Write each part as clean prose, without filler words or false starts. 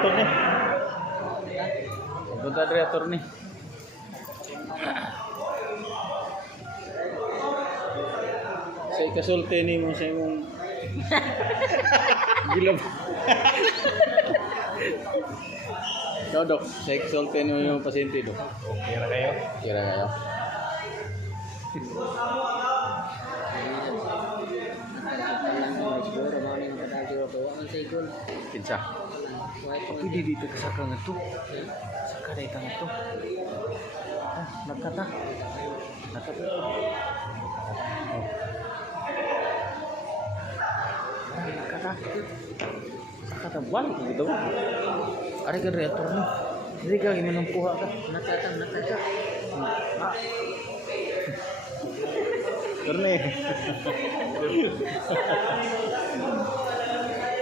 ator ni. Punta diri ator ni. Sa ikasulti ni mo sa imong gilab. So, Dok, sa ikasulti ni mo yung pasyente, Dok. Kira kayo? Kira kayo. Siguro mo ning kadagyo to ang sigol. Kinsa? Pwede dito ka saka nga to. Saka dito nga to. Ah, nagkata. Nagkata. Oh. Nagkata. Nagkata. Buwan ko dito. Ari ka reator no. Dili ka imanampuha ka. Nakata. Ah. Karne.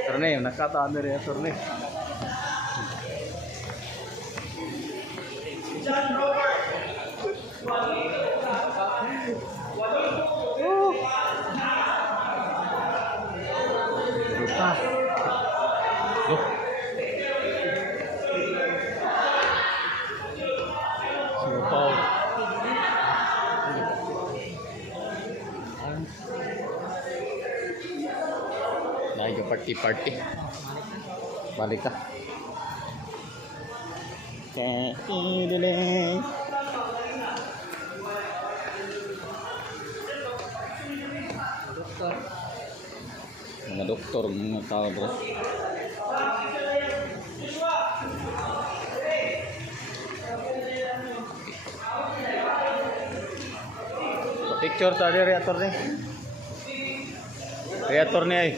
Karne, nakata ano reator ni. Lupa. Loh. Sinupaw. Naik ke party. Balik ka. Ding. Doktor. Mga doktor, mga tao bro. Picture tadi reaktor nih. Reaktor nih ay.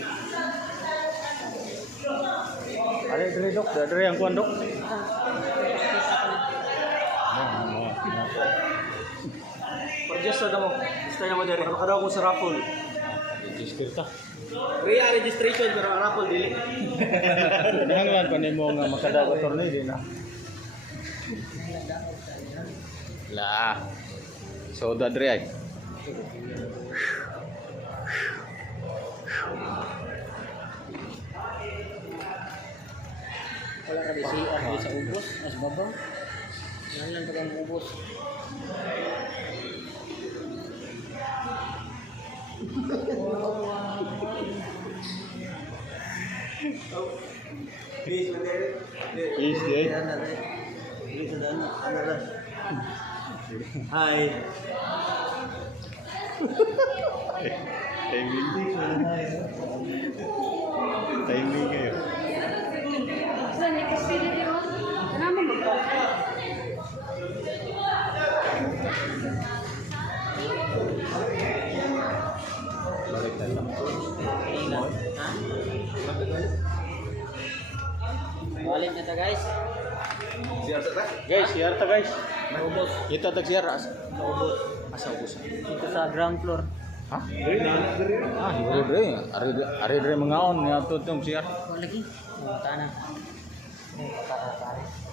Ada dari dok, dari yang kuan dok. Register na mo. Gusto niya mo diri. Makadaw ko sa raffle. Register ta. Ria registration pero ang raffle dili. Nanglan pa nimo nga makadagotor ni din na. Lah. So dadre ay. Wala ka di CR di sa ubos, mas babaw. Yan lang pag ang ubos. Is day. Hi. Timing kayo. Balik tayo. Balik na ta guys. Guys, siar ta guys. Ubos. Kita tag siar as. Ubos. Asa ubos. Dito sa ground floor. Hah? Ah, siguro dre. Ari dre mangaon nga tutong siar. Wala lagi. Tanah. Para.